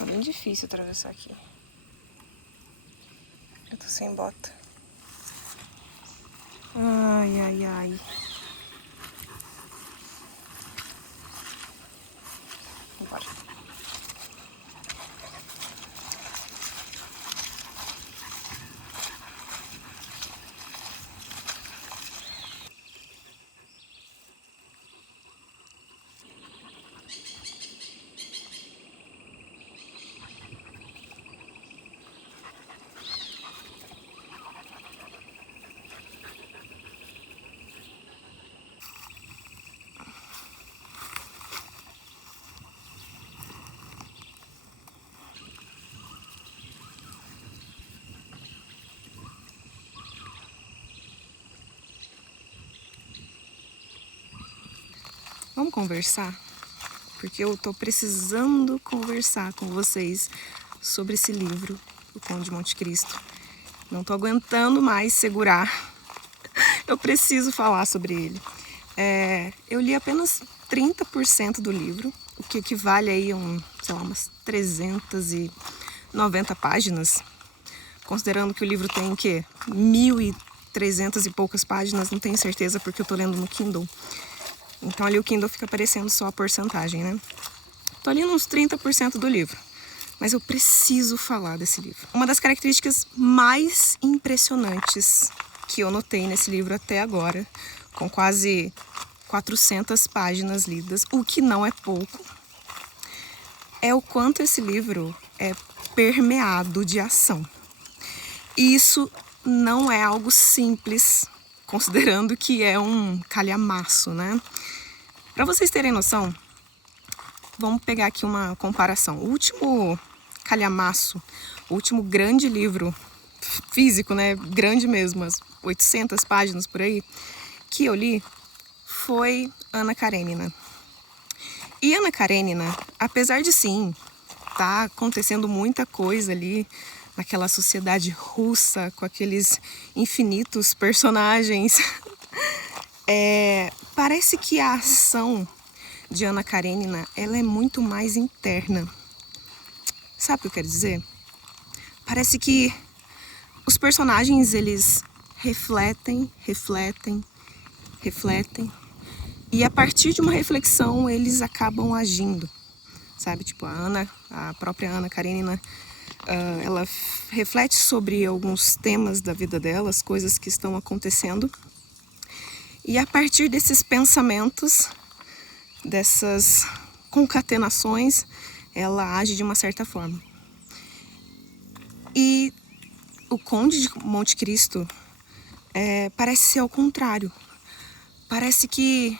Tá bem difícil atravessar aqui. Eu tô sem bota. Ai, ai, ai. Bora. Vamos conversar? Porque eu tô precisando conversar com vocês sobre esse livro, O Conde de Monte Cristo. Não tô aguentando mais segurar. Eu preciso falar sobre ele. Eu li apenas 30% do livro, o que equivale aí a umas 390 páginas. Considerando que o livro tem, 1.300 e poucas páginas, não tenho certeza porque eu tô lendo no Kindle. Então ali o Kindle fica aparecendo só a porcentagem, né? Tô lendo uns 30% do livro, mas eu preciso falar desse livro. Uma das características mais impressionantes que eu notei nesse livro até agora, com quase 400 páginas lidas, o que não é pouco, é o quanto esse livro é permeado de ação. E isso não é algo simples, considerando que é um calhamaço, né? Para vocês terem noção, vamos pegar aqui uma comparação. O último calhamaço, o último grande livro físico, né, grande mesmo, as 800 páginas por aí, que eu li, foi Ana Karenina. E Ana Karenina, apesar de sim, tá acontecendo muita coisa ali naquela sociedade russa, com aqueles infinitos personagens, parece que a ação de Ana Karenina, ela é muito mais interna. Sabe o que eu quero dizer? Parece que os personagens, eles refletem, e a partir de uma reflexão eles acabam agindo, sabe? Tipo, a própria Ana Karenina, ela reflete sobre alguns temas da vida dela, as coisas que estão acontecendo, e a partir desses pensamentos, dessas concatenações, ela age de uma certa forma. E o Conde de Monte Cristo parece ser ao contrário. Parece que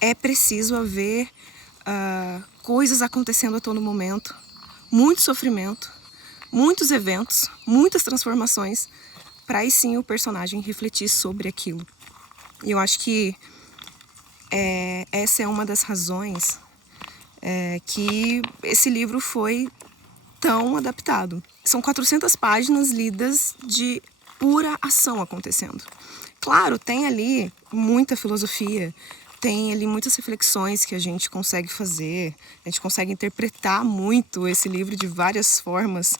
é preciso haver coisas acontecendo a todo momento, muito sofrimento, muitos eventos, muitas transformações, para aí sim o personagem refletir sobre aquilo. E eu acho que essa é uma das razões que esse livro foi tão adaptado. São 400 páginas lidas de pura ação acontecendo. Claro, tem ali muita filosofia, tem ali muitas reflexões que a gente consegue fazer, a gente consegue interpretar muito esse livro de várias formas,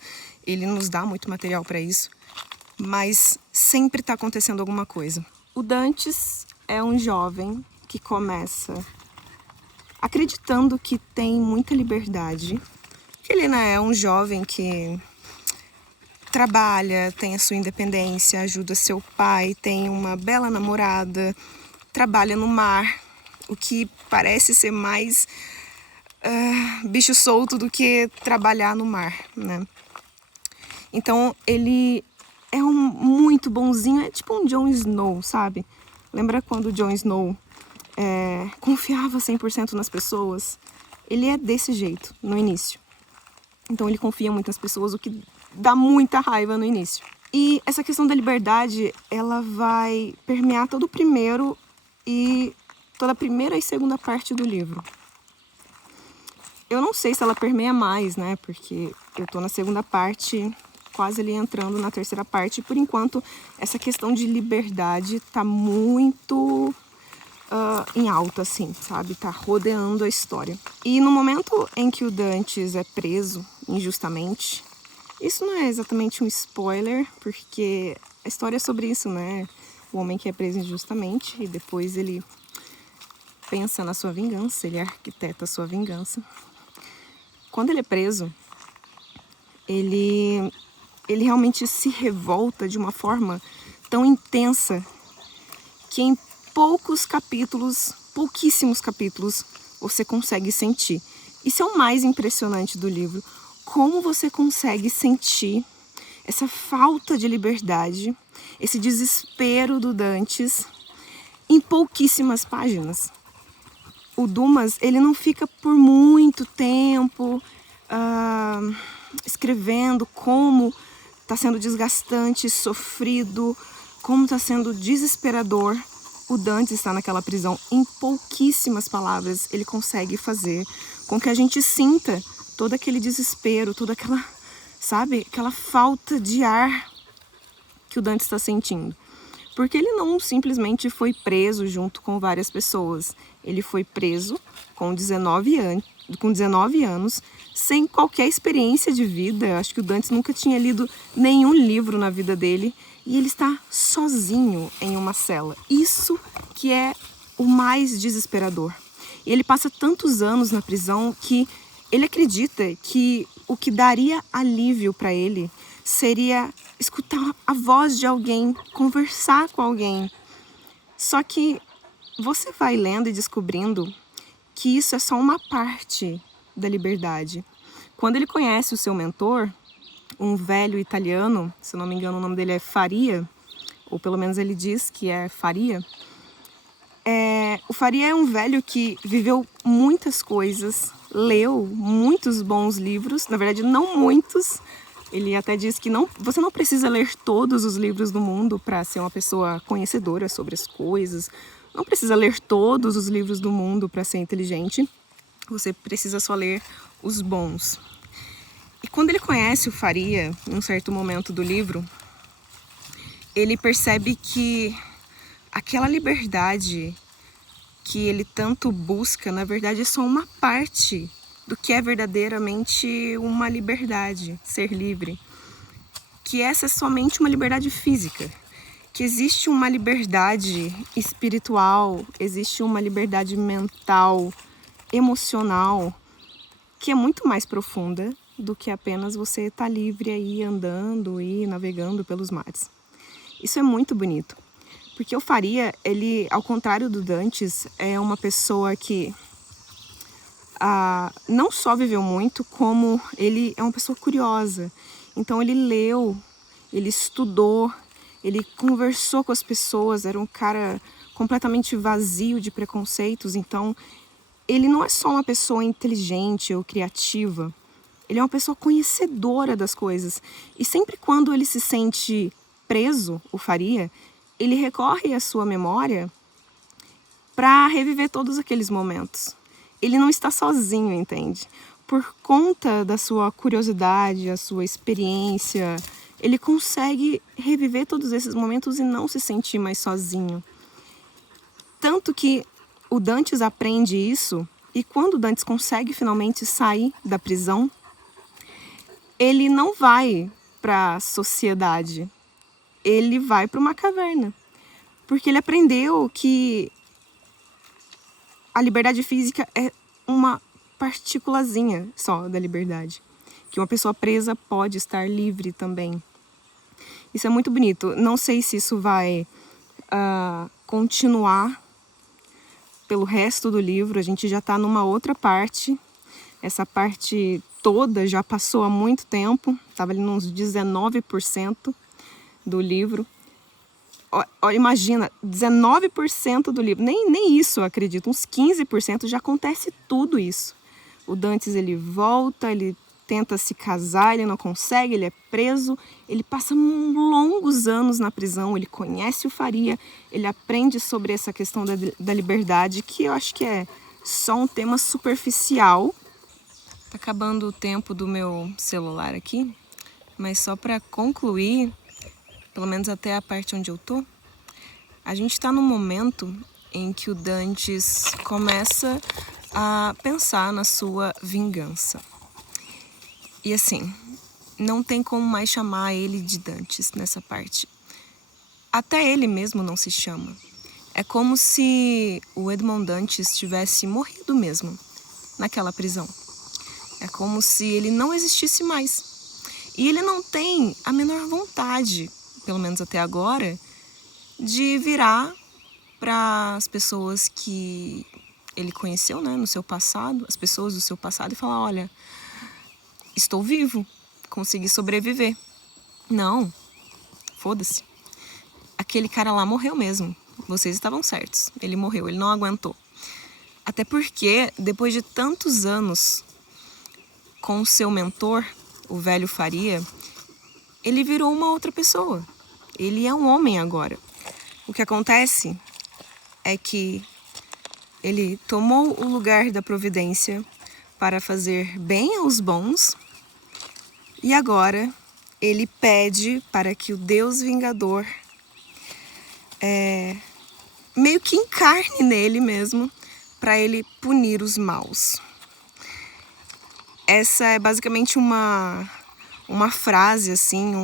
ele nos dá muito material para isso, mas sempre está acontecendo alguma coisa. O Dantes é um jovem que começa acreditando que tem muita liberdade, que ele, né, é um jovem que trabalha, tem a sua independência, ajuda seu pai, tem uma bela namorada, trabalha no mar, o que parece ser mais bicho solto do que trabalhar no mar, né? Então ele é muito bonzinho, é tipo um Jon Snow, sabe? Lembra quando o Jon Snow confiava 100% nas pessoas? Ele é desse jeito no início. Então ele confia muito nas pessoas, o que dá muita raiva no início. E essa questão da liberdade, ela vai permear todo o primeiro e toda a primeira e segunda parte do livro. Eu não sei se ela permeia mais, né? Porque eu tô na segunda parte, quase ali entrando na terceira parte. E por enquanto, essa questão de liberdade tá muito em alta, assim, sabe? Tá rodeando a história. E no momento em que o Dantes é preso injustamente. Isso não é exatamente um spoiler, porque a história é sobre isso, né? O homem que é preso injustamente e depois ele pensa na sua vingança, ele arquiteta a sua vingança. Quando ele é preso, ele realmente se revolta de uma forma tão intensa que em pouquíssimos capítulos, você consegue sentir. Isso é o mais impressionante do livro. Como você consegue sentir essa falta de liberdade, esse desespero do Dantes em pouquíssimas páginas. O Dumas, ele não fica por muito tempo escrevendo como está sendo desgastante, sofrido, como está sendo desesperador. O Dantes está naquela prisão. Em pouquíssimas palavras, ele consegue fazer com que a gente sinta todo aquele desespero, toda aquela, sabe, aquela falta de ar que o Dantes está sentindo. Porque ele não simplesmente foi preso junto com várias pessoas. Ele foi preso com 19 anos, sem qualquer experiência de vida. Acho que o Dantes nunca tinha lido nenhum livro na vida dele. E ele está sozinho em uma cela. Isso que é o mais desesperador. E ele passa tantos anos na prisão que ele acredita que o que daria alívio para ele seria escutar a voz de alguém, conversar com alguém. Só que você vai lendo e descobrindo que isso é só uma parte da liberdade. Quando ele conhece o seu mentor, um velho italiano, se não me engano o nome dele é Faria, ou pelo menos ele diz que é Faria. O Faria é um velho que viveu muitas coisas, leu muitos bons livros, na verdade não muitos. Ele até diz que você não precisa ler todos os livros do mundo para ser uma pessoa conhecedora sobre as coisas. Não precisa ler todos os livros do mundo para ser inteligente. Você precisa só ler os bons. E quando ele conhece o Faria, em um certo momento do livro, ele percebe que aquela liberdade que ele tanto busca, na verdade, é só uma parte do que é verdadeiramente uma liberdade, ser livre. Que essa é somente uma liberdade física. Que existe uma liberdade espiritual, existe uma liberdade mental, emocional, que é muito mais profunda do que apenas você estar livre aí andando e navegando pelos mares. Isso é muito bonito. Porque o Faria, ele, ao contrário do Dantes, é uma pessoa que não só viveu muito, como ele é uma pessoa curiosa. Então ele leu, ele estudou, ele conversou com as pessoas, era um cara completamente vazio de preconceitos. Então ele não é só uma pessoa inteligente ou criativa, ele é uma pessoa conhecedora das coisas. E sempre quando ele se sente preso, o Faria, ele recorre à sua memória para reviver todos aqueles momentos. Ele não está sozinho, entende? Por conta da sua curiosidade, a sua experiência, ele consegue reviver todos esses momentos e não se sentir mais sozinho. Tanto que o Dantes aprende isso, e quando o Dantes consegue finalmente sair da prisão, ele não vai para a sociedade, ele vai para uma caverna. Porque ele aprendeu que a liberdade física é uma partículazinha só da liberdade. Que uma pessoa presa pode estar livre também. Isso é muito bonito. Não sei se isso vai continuar pelo resto do livro. A gente já está numa outra parte. Essa parte toda já passou há muito tempo. Estava ali nos 19% do livro. Imagina, 19% do livro, nem isso eu acredito, uns 15% já acontece tudo isso. O Dantes, ele volta, ele tenta se casar, ele não consegue, ele é preso, ele passa longos anos na prisão, ele conhece o Faria, ele aprende sobre essa questão da liberdade, que eu acho que é só um tema superficial. Tá acabando o tempo do meu celular aqui, mas só para concluir, pelo menos até a parte onde eu tô, a gente está num momento em que o Dantes começa a pensar na sua vingança. E assim, não tem como mais chamar ele de Dantes nessa parte. Até ele mesmo não se chama. É como se o Edmond Dantes tivesse morrido mesmo naquela prisão. É como se ele não existisse mais. E ele não tem a menor vontade, pelo menos até agora, de virar para as pessoas que ele conheceu, né, no seu passado, as pessoas do seu passado, e falar: olha, estou vivo, consegui sobreviver. Não, foda-se. Aquele cara lá morreu mesmo. Vocês estavam certos. Ele morreu, ele não aguentou. Até porque, depois de tantos anos com o seu mentor, o velho Faria, ele virou uma outra pessoa. Ele é um homem agora. O que acontece é que ele tomou o lugar da providência para fazer bem aos bons e agora ele pede para que o Deus Vingador meio que encarne nele mesmo para ele punir os maus. Essa é basicamente uma frase, assim,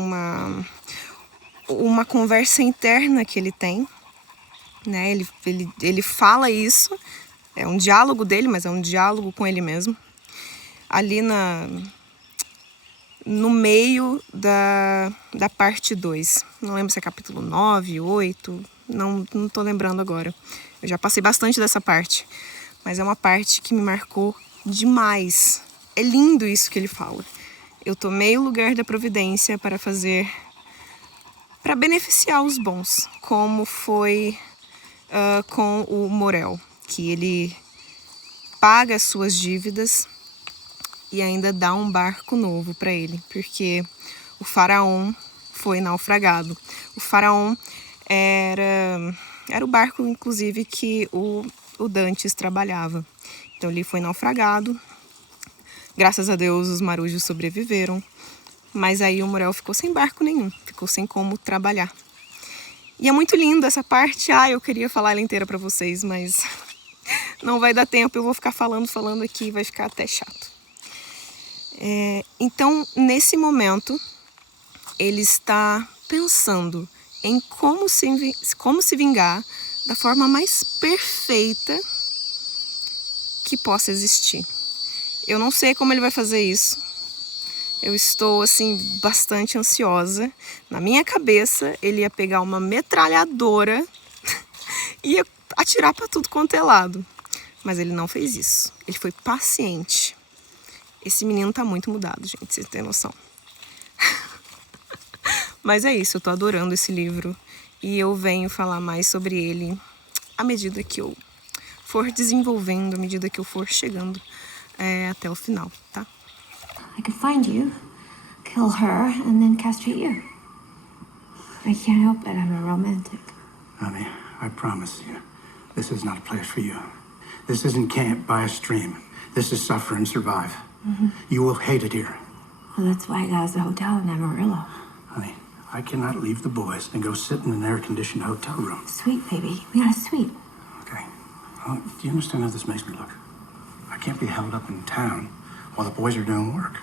uma conversa interna que ele tem, né? Ele fala isso, é um diálogo dele, mas é um diálogo com ele mesmo. Ali no meio da parte 2. Não lembro se é capítulo 9, 8, não tô lembrando agora. Eu já passei bastante dessa parte, mas é uma parte que me marcou demais. É lindo isso que ele fala. Eu tomei o lugar da providência para beneficiar os bons, como foi com o Morel, que ele paga as suas dívidas e ainda dá um barco novo para ele, porque o faraó foi naufragado. O faraó era o barco, inclusive, que o Dantes trabalhava. Então ele foi naufragado. Graças a Deus os marujos sobreviveram, mas aí o Morel ficou sem barco nenhum, ficou sem como trabalhar. E é muito lindo essa parte. Eu queria falar ela inteira para vocês, mas não vai dar tempo, eu vou ficar falando aqui e vai ficar até chato. Então, nesse momento, ele está pensando em como se vingar da forma mais perfeita que possa existir. Eu não sei como ele vai fazer isso. Eu estou, assim, bastante ansiosa. Na minha cabeça, ele ia pegar uma metralhadora e ia atirar para tudo quanto é lado. Mas ele não fez isso. Ele foi paciente. Esse menino tá muito mudado, gente, vocês têm noção. Mas é isso, eu tô adorando esse livro. E eu venho falar mais sobre ele à medida que eu for desenvolvendo, à medida que eu for chegando até o final, tá? I could find you, kill her, and then castrate you. I can't help it, I'm a romantic. Honey, I promise you, this is not a place for you. This isn't camp by a stream. This is suffer and survive. Mm-hmm. You will hate it here. Well, that's why I got us a hotel in Amarillo. Honey, I cannot leave the boys and go sit in an air-conditioned hotel room. Sweet, baby. We got a suite. Okay. Well, do you understand how this makes me look? I can't be held up in town while the boys are doing work.